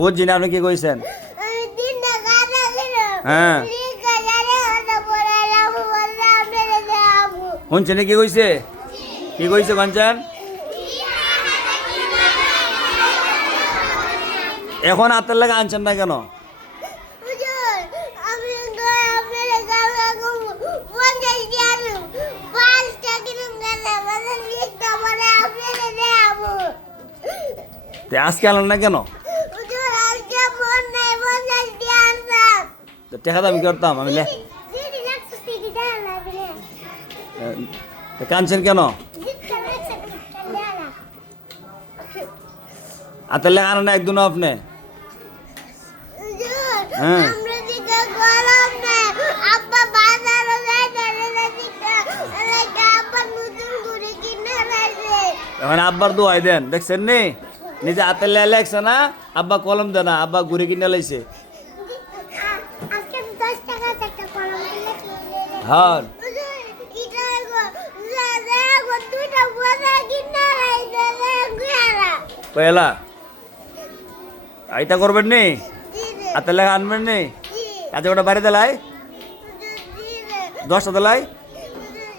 বুঝছি না, আপনি কি কইছেন? হ্যাঁ শুনছেন কি কইছে? কি কইছে কাঞ্চন? এখন হাতের লাগে আনছেন না কেন? আজকে আনলেন না কেন? টাকা দামি করতাম আমি। কানছেন কেন? হাতের লেখা আনেন না একদিন আপনি? হ্যাঁ এখন আব্বার দোয়াই দেন, দেখছেন নি? নিজে হাতের লেখা লেখছে না, আব্বা কলম দেয় না, আব্বা ঘুরে কিনে লাইছে। হ্যাঁ পয়লা আইতা করবেন নি? হাতের লেখা আনবেন নি? কাজে ওটা বাড়ি দেলাই 10টা দেলাই।